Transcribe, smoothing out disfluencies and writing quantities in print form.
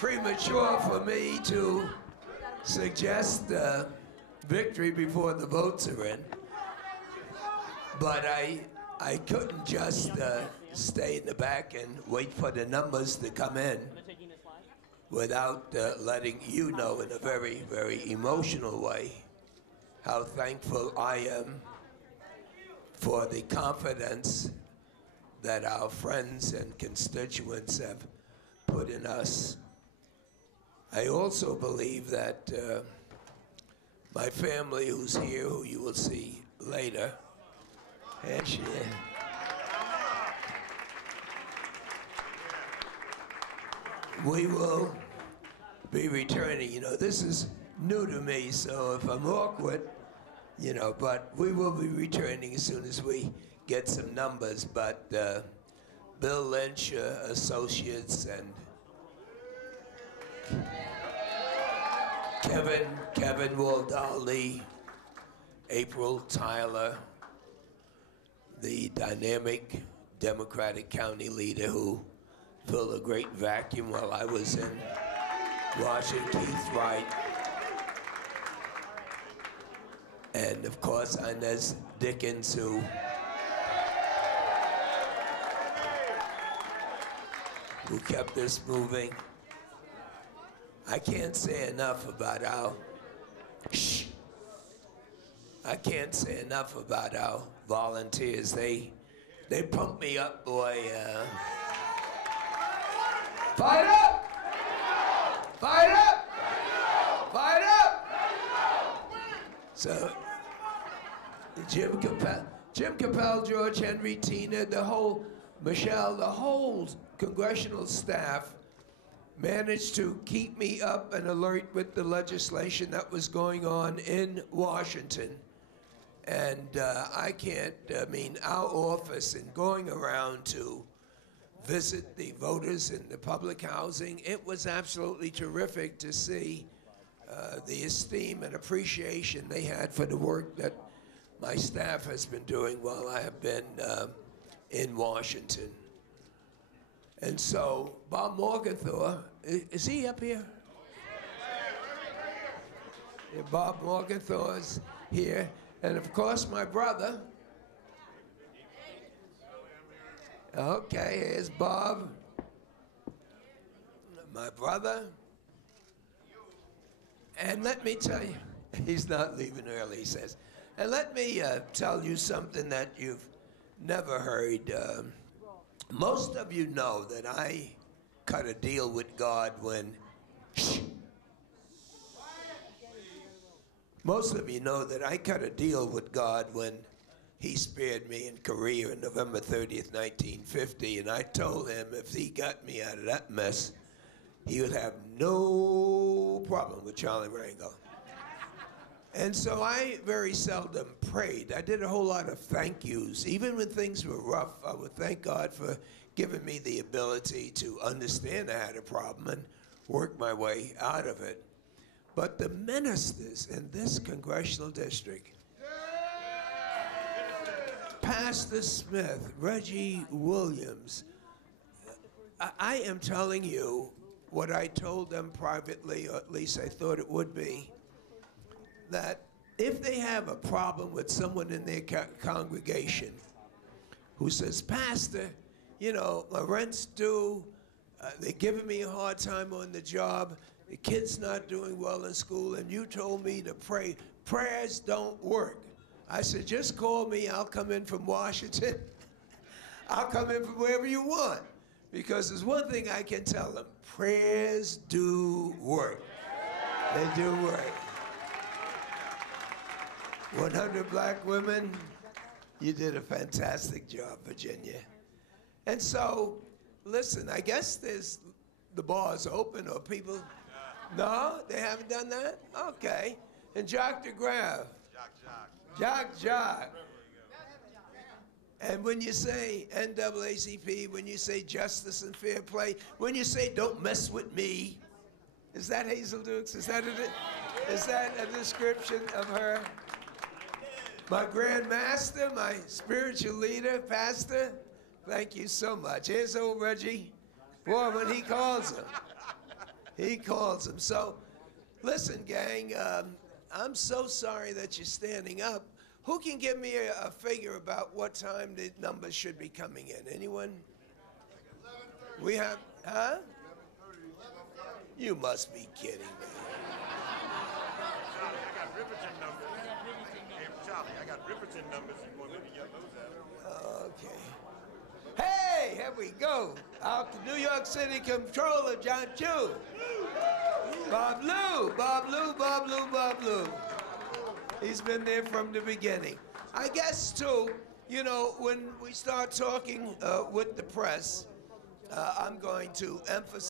premature for me to suggest victory before the votes are in. But I couldn't just stay in the back and wait for the numbers to come in without letting you know in a very, very emotional way how thankful I am for the confidence that our friends and constituents have put in us. I also believe that my family, who's here, who you will see later, and she, we will be returning. You know, this is new to me, so if I'm awkward, you know, but we will be returning as soon as we get some numbers. But Bill Lynch, Associates, and Kevin Waldali, April Tyler, the dynamic Democratic county leader who filled a great vacuum while I was in Washington, Keith Wright, and of course Inez Dickens, who kept this moving. I can't say enough about our volunteers. They pump me up, boy. Fight up! Fight up! Fight up! So, Jim Capel, George Henry, Tina, Michelle, the whole congressional staff managed to keep me up and alert with the legislation that was going on in Washington. And I can't, our office and going around to visit the voters in the public housing, it was absolutely terrific to see the esteem and appreciation they had for the work that my staff has been doing while I have been in Washington. And so Bob Morgenthau, is he up here? Yeah, Bob Morgenthau is here. And of course, my brother. Okay, here's Bob. My brother. And let me tell you, he's not leaving early, he says. And let me tell you something that you've never heard. Most of you know that I cut a deal with God when, most of you know that I cut a deal with God when he spared me in Korea on November 30th, 1950, and I told him if he got me out of that mess, he would have no problem with Charlie Rangel. And so I very seldom prayed. I did a whole lot of thank yous. Even when things were rough, I would thank God for giving me the ability to understand I had a problem and work my way out of it. But the ministers in this congressional district, Pastor Smith, Reggie Williams, I am telling you what I told them privately, or at least I thought it would be, that if they have a problem with someone in their congregation who says, Pastor, you know, my rent's due, they're giving me a hard time on the job, the kid's not doing well in school, and you told me to pray. Prayers don't work. I said, just call me, I'll come in from Washington. I'll come in from wherever you want. Because there's one thing I can tell them, prayers do work. They do work. 100 black women, you did a fantastic job, Virginia. And so, listen, I guess the bar's open, or people, no, they haven't done that? Okay. And Jock DeGraff. Jock. And when you say NAACP, when you say justice and fair play, when you say don't mess with me, is that Hazel Dukes? Is that a description of her? My grandmaster, my spiritual leader, pastor, thank you so much. Here's old Reggie. Boy, when he calls him, He calls him. So, listen, gang, I'm so sorry that you're standing up. Who can give me a figure about what time the numbers should be coming in? Anyone? We have, huh? You must be kidding me. Charlie, I got Riverton numbers. Hey, Charlie, I got Riverton numbers. You want me to get those out? Okay. Hey, here we go. Our New York City Controller, John Chu. Bob Lou, Bob Lou, Bob Lou, Bob Lou. He's been there from the beginning. I guess, too, you know, when we start talking with the press, I'm going to emphasize